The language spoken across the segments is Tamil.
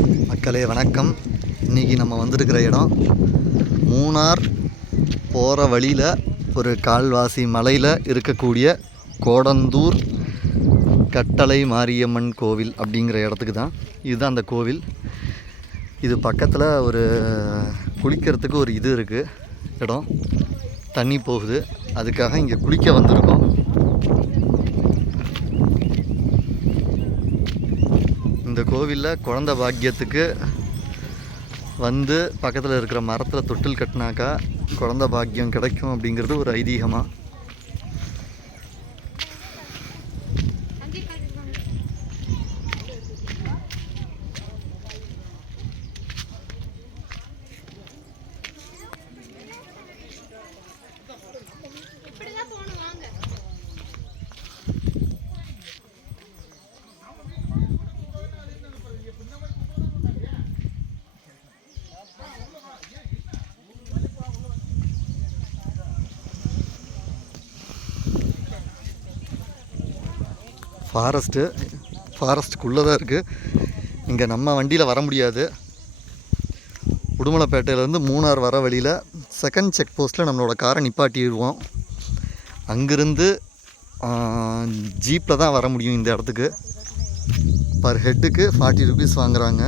மக்களே வணக்கம். இன்றைக்கி நம்ம வந்திருக்கிற இடம் மூணார் போகிற வழியில் ஒரு கால்வாசி மலையில் இருக்கக்கூடிய கோடந்தூர் கட்டளை மாரியம்மன் கோவில் அப்படிங்கிற இடத்துக்கு தான் இதுதான் அந்த கோவில். இது பக்கத்தில் ஒரு குளிக்கிறதுக்கு ஒரு இது இருக்குது இடம் தண்ணி போகுது. அதுக்காக இங்கே குளிக்க வந்திருக்கோம். இந்த கோவிலில் குழந்த பாக்கியத்துக்கு வந்து பக்கத்தில் இருக்கிற மரத்தில் தொட்டில் கட்டினாக்கா குழந்த பாக்கியம் கிடைக்கும் அப்படிங்கிறது ஒரு ஐதீகமாக ஃபாரஸ்ட்டு ஃபாரஸ்ட்டுக்குள்ளே தான் இருக்குது இங்கே நம்ம வண்டியில் வர முடியாது. உடுமலைப்பேட்டையிலேருந்து மூணார் வர வழியில் செகண்ட் செக் போஸ்ட்டில் நம்மளோட காரை நிப்பாட்டிடுவோம். அங்கேருந்து ஜீப்பில் தான் வர முடியும் இந்த இடத்துக்கு. பர் ஹெட்டுக்கு ஃபார்ட்டி ருபீஸ் வாங்குறாங்க.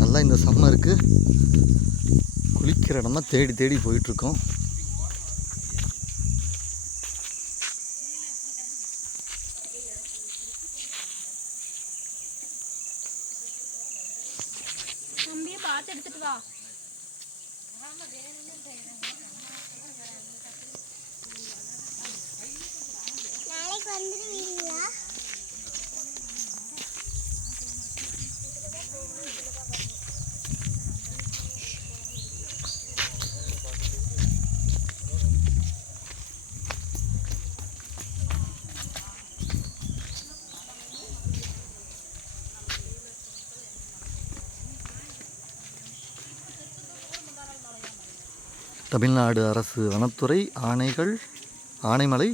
நல்லா இந்த சம்மருக்கு குளிக்கிற இடமா தேடி தேடி போயிட்டுருக்கோம். பார்த்து எடுத்துட்டு வா. தமிழ்நாடு அரசு வனத்துறை ஆணைகள் ஆனைமலை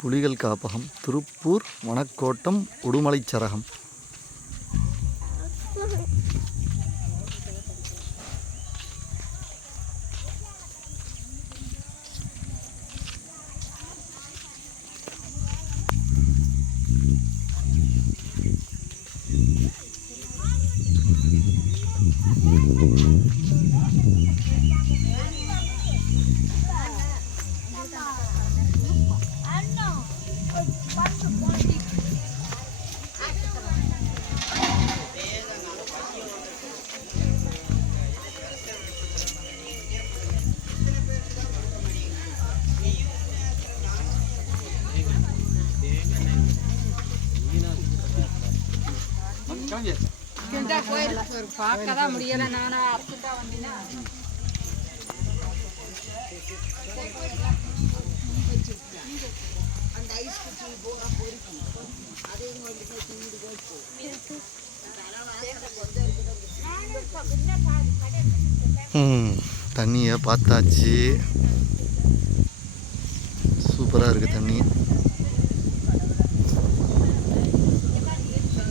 புலிகள் காப்பகம் திருப்பூர் வனக்கோட்டம் உடுமலைச் சரகம். இந்த பார்க்க தான் முடியல நானும் தண்ணியை பார்த்தாச்சு. சூப்பராக இருக்குது தண்ணி.